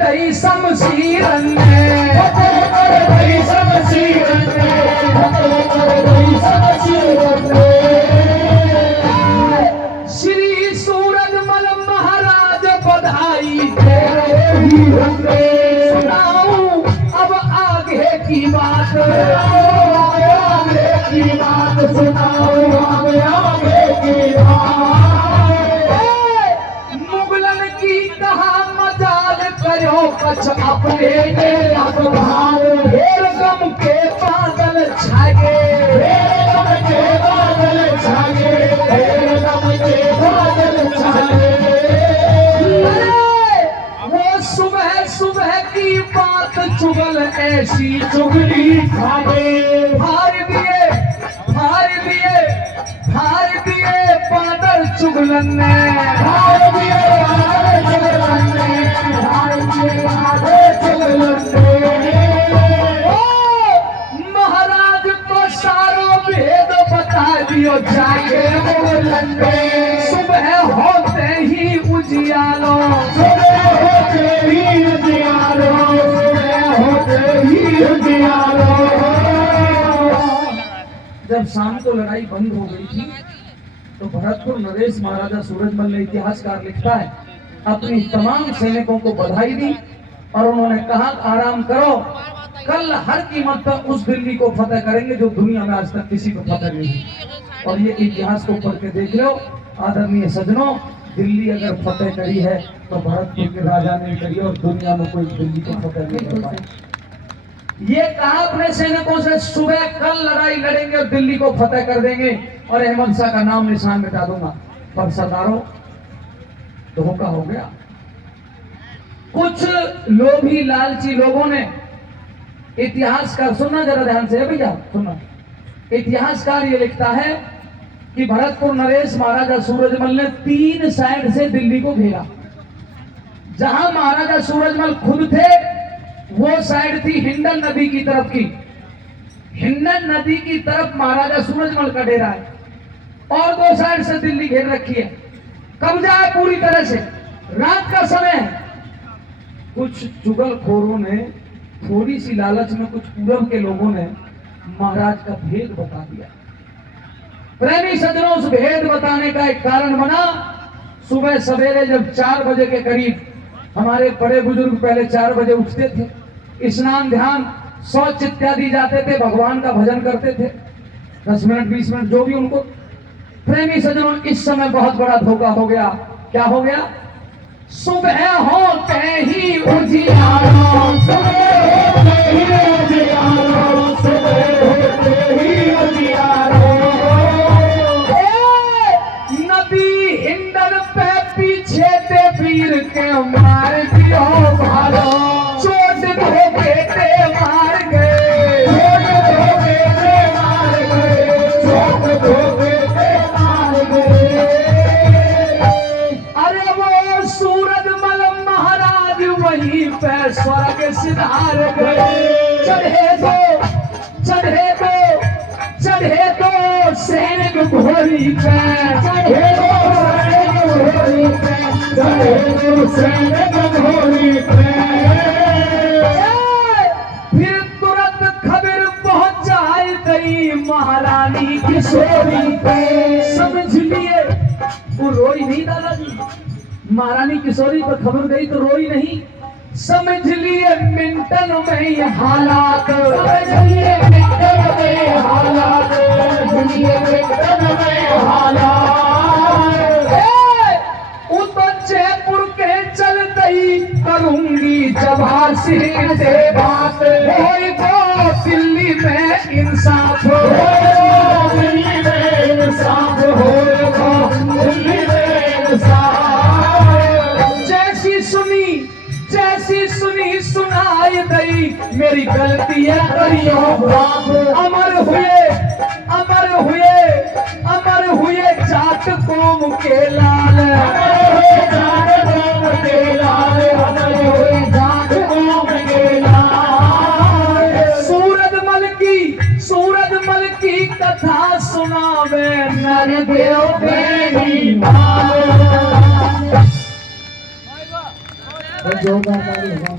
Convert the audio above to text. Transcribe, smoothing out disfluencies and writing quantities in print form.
दई शमशीरन ने, फतेह कर दई शमशीरन ने, फतेह कर दई शमशीरन ने। श्री सूरजमल महाराज बधाई दे ही हमने सुनाऊं अब आगे की बात, आगे की बात सुनाओ, आगे की बात। मुगलन की कहा मजाल करो कछ अपने के अब भाव, ढेर गम के बादल छागे, गम के बादल छागे, गम के बादल छागे। वो सुबह सुबह की बात चुगल ऐसी चुगली खागे, हार दिए हार दिए हार दिए बादल चुगलन ने, हार दिए बादल चुगलन ने, हार दिए बादल चुगलन ने। महाराज को सारो भेद बता दियो जाके मुगलन ने, सुबह होते ही उजियालो, सुबह होते ही उजियारो, सुबह होते ही उजियारो। जब शाम को लड़ाई बंद हो गई थी तो भरतपुर नरेश महाराजा सूरजमल ने, इतिहासकार लिखता है, अपनी तमाम सैनिकों को बधाई दी और उन्होंने कहा आराम करो, कल हर कीमत पर उस दिल्ली को फतेह करेंगे जो दुनिया में आज तक किसी को फतेह नहीं हुई। और ये इतिहास को पढ़ के देख लो आदरणीय सज्जनों, दिल्ली अगर फतेह करी है तो भरतपुर के राजा ने करी और दुनिया में कोई दिल्ली को फतेह नहीं कर पाया। ये कहा अपने सैनिकों से सुबह कल लड़ाई लड़ेंगे और दिल्ली को फतेह कर देंगे और अहमद शाह का नाम निशान मिटा दूंगा। पर सरदारों धोखा हो गया। कुछ लोभी लालची लोगों ने, इतिहासकार सुनना जरा ध्यान से भैया सुनना, इतिहासकार ये लिखता है कि भरतपुर नरेश महाराजा सूरजमल ने 3 साइड से दिल्ली को घेरा। जहां महाराजा सूरजमल खुद थे वो साइड थी हिंडन नदी की तरफ की, हिंडन नदी की तरफ महाराजा सूरजमल का डेरा है और 2 साइड से दिल्ली घेर रखी है, कब्जा है पूरी तरह से। रात का समय है, कुछ चुगलखोरों ने थोड़ी सी लालच में, कुछ पूरब के लोगों ने महाराज का भेद बता दिया। प्रेमी सज्जनों, उस भेद बताने का एक कारण बना, सुबह सवेरे जब 4 बजे के करीब हमारे बड़े बुजुर्ग पहले 4 बजे उठते थे, स्नान ध्यान शौच इत्यादि जाते थे, भगवान का भजन करते थे, 10 मिनट 20 मिनट जो भी उनको। प्रेमी सज्जनों, इस समय बहुत बड़ा धोखा हो गया। क्या हो गया? सुबह होते ही उजियारो, सुबह होते ही उजियारो, सुबह होते ही उजियारो। नदी हिंडन पे पीछे ते वीर के मार दियो भालो, चोट धोखे ते मार गए, चोट धोखे ते मार गए, चोट धोखे ते मार गए। अरे वो सूरजमल महाराज वहीं पे स्वर्ग सिधार गए। चढ़े दो सैनिक घोड़ी पे, चढ़े दो सैनिक घोड़ी पे, चढ़े दो सैनिक घोड़ी पे। फिर तुरंत खबर पहुंचाई गई महारानी किशोरी पे। समझ लिए, वो रोई नहीं दादाजी, महारानी किशोरी पर खबर गई तो रोई नहीं, समझ लिए मिनटन में ये हालात, समझ लिए मिनटन में हालात, समझ लिए मिनटन में हालात। उतर जयपुर के चलते ही करूंगी जवाहर सिंह से बात, होई तो दिल्ली में इंसाफ, दिल्ली में इंसाफ होगा, दिल्ली में इंसाफ। जैसी सुनी सुनाई गई मेरी गलतियां करियो बाप, अमर हुए जाट कौम के लाल, जाट कौम के लाल, अमर हुए जाट कौम के लाल। सूरजमल की कथा सुनावे नरदेव बेनी। जोरदार ताली हो।